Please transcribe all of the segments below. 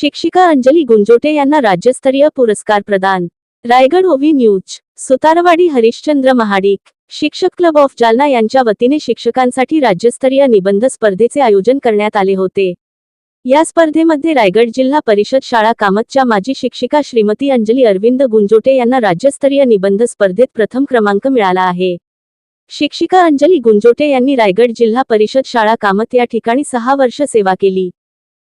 शिक्षिका अंजली गुंजोटे यांना राज्यस्तरीय पुरस्कार प्रदान। रायगड ओवी न्यूज। सुतारवाडी हरिश्चंद्र महाडिक। शिक्षक क्लब ऑफ जालना यांच्या वतीने शिक्षकांसाठी राज्यस्तरीय निबंध स्पर्धेचे आयोजन करण्यात आले होते। या स्पर्धेमध्ये रायगड जिल्हा परिषद शाळा कामतच्या माजी शिक्षिका श्रीमती अंजली अरविंद गुंजोटे यांना राज्यस्तरीय निबंध स्पर्धेत प्रथम क्रमांक मिळाला आहे। शिक्षिका अंजली गुंजोटे यांनी रायगड जिल्हा परिषद शाळा कामत या ठिकाणी 6 वर्ष सेवा केली।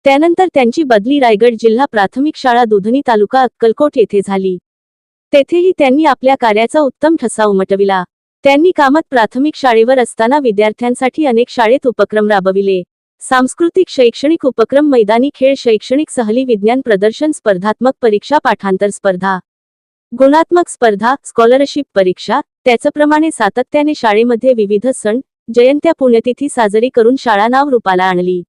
त्यानंतर त्यांची बदली रायगड जिल्हा प्राथमिक शाळा दुधनी तालुका अक्कलकोट येथे झाली। तेथेही त्यांनी आपल्या कार्याचा उत्तम ठसा उमटविला। त्यांनी कामत प्राथमिक शाळेवर असताना विद्यार्थ्यांसाठी अनेक शाळेत उपक्रम राबविले। सांस्कृतिक शैक्षणिक उपक्रम, मैदानी खेळ, शैक्षणिक सहली, विज्ञान प्रदर्शन, स्पर्धात्मक परीक्षा, पाठांतर स्पर्धा, गुणात्मक स्पर्धा, स्कॉलरशिप परीक्षा, त्याचप्रमाणे सातत्याने शाळेमध्ये विविध सण, जयंत्या, पुण्यतिथी साजरी करून शाळा नाव रूपाला आणली।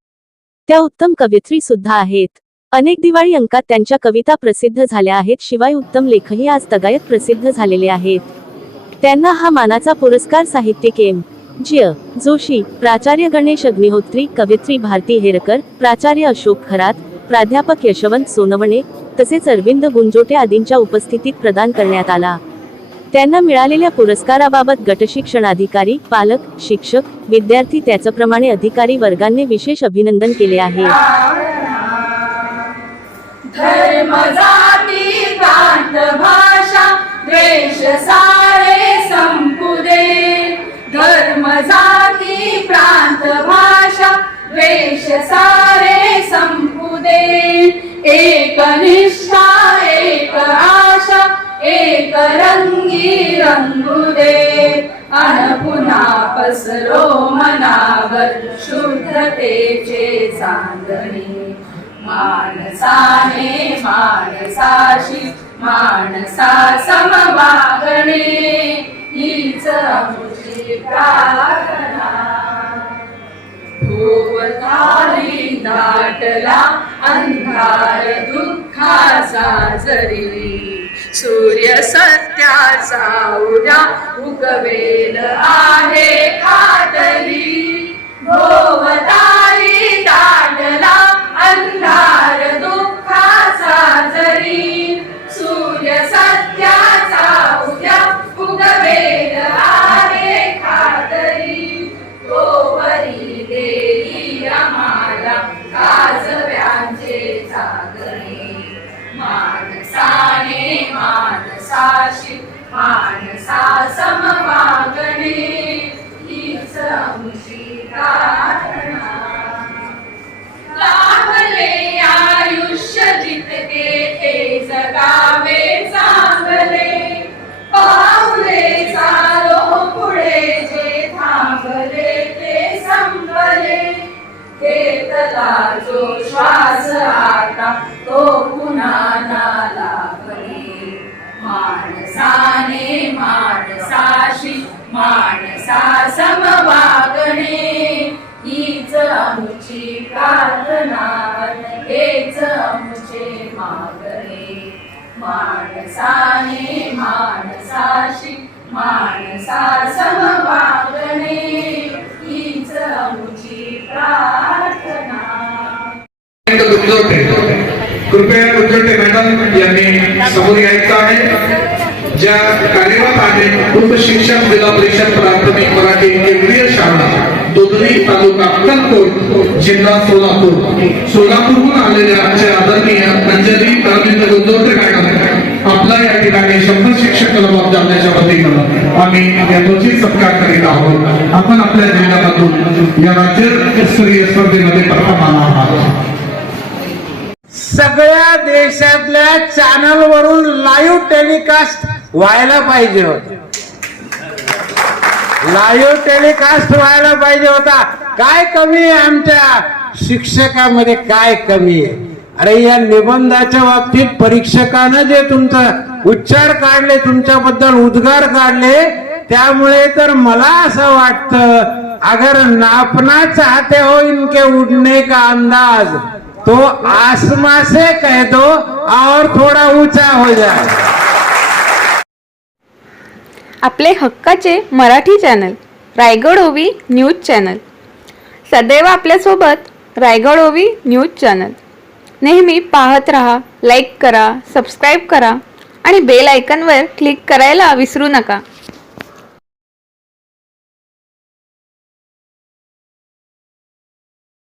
त्या उत्तम कवयित्री सुद्धा आहेत। अनेक दिवाळी अंकात त्यांच्या कविता प्रसिद्ध झाल्या आहेत। शिवाय उत्तम लेखही आज तगायत प्रसिद्ध झालेले आहेत। त्यांना हा मानाचा पुरस्कार साहित्यिक एम. जी. जोशी, प्राचार्य गणेश अग्निहोत्री, कवयित्री भारती हेरकर, प्राचार्य अशोक खरात, प्राध्यापक यशवंत सोनवणे तसेच अरविंद गुंजोटे आदींच्या उपस्थितीत प्रदान करण्यात आला। त्यांना मिळालेल्या पुरस्काराबाबत गटशिक्षणाधिकारी, पालक, शिक्षक, विद्यार्थी त्याचप्रमाणे अधिकारी वर्गांनी विशेष अभिनंदन केले आहे। धर्म, जाती, प्रांत, भाषा, द्वेष सारे संपू दे। धर्म, जाती, प्रांत, भाषा, द्वेष सारे संपू दे। एक निष्ठा, एक आशा, एक रंगी रंगू दे। अन पुन्हा पसरो मनावर शुद्धतेचे चांदणे। माणसाने माणसाशी माणसा सम वागणे, हीच आमची प्रार्थना। भोवताली दाटला अंधार दुःखाचा जरी, सूर्य सत्याचा उद्या उगवेल आहे खातरी। भोवताली दाटला अंधार दुःखाचा जरी, सूर्य सत्याचा उद्या उगवेल आहे खातरी। तोवरी देई आम्हाला काजव्यांचे जागणे। माणसाने माणसाशी माणसा सम वागणे, हीच आमची प्रार्थना। लाभले आयुष्य जितके ते जगावे चांगले, पाऊले चालो पुढे जे थांबले ते संपले। घेतला जो श्वास आता तो पुन्हा ना लाभणे। माणसाने माणसाशी माणसा सम वागणे, हीच आमची प्रार्थना, हेच आमचे मागणे। माणसाने माणसाशी माणसा सम वागणे, हीच आमची प्रार्थना। कृपया गुंजोटे मॅडम यांनी समोर यायचं आहे। ज्या कार्यरत आहेत उप शिक्षक जिल्हा परिषद प्राथमिक मराठी केंद्रीय शाळा दुधनी तालुका अक्कलकोट जिल्हा सोलापूरहून आलेल्या आमचे आदरणीय अंजली अरविंद गुंजोटे मॅडम आपला या ठिकाणी शंभर शिक्षक क्लब ऑफ जालन्याच्या वतीनं आम्ही यथोचित सत्कार करीत आहोत। आपण आपल्या जिल्ह्यामधून या राज्यस्तरीय स्पर्धेमध्ये प्रथम आला आहात। सगळ्या देशातल्या चॅनल वरून लाईव्ह टेलिकास्ट व्हायला पाहिजे होता। लाईव्ह टेलिकास्ट व्हायला पाहिजे होता। काय कमी आहे आमच्या शिक्षकामध्ये, काय कमी आहे? अरे या निबंधाच्या बाबतीत परीक्षकानं जे तुमचं उच्चार काढले, तुमच्याबद्दल उद्गार काढले, त्यामुळे तर मला असं वाटतं अगर नापना चाहते हो इनके उड़ने का अंदाज तो आसमां से कह दो और थोड़ा ऊंचा हो जाए। आपले हक्काचे मराठी चॅनल रायगड ओवी न्यूज चॅनल, सदैव आपल्यासोबत रायगड ओवी न्यूज चॅनल। नेहमी पाहत रहा, लाईक करा, सबस्क्राईब करा आणि बेल आयकॉनवर क्लिक करायला विसरू नका.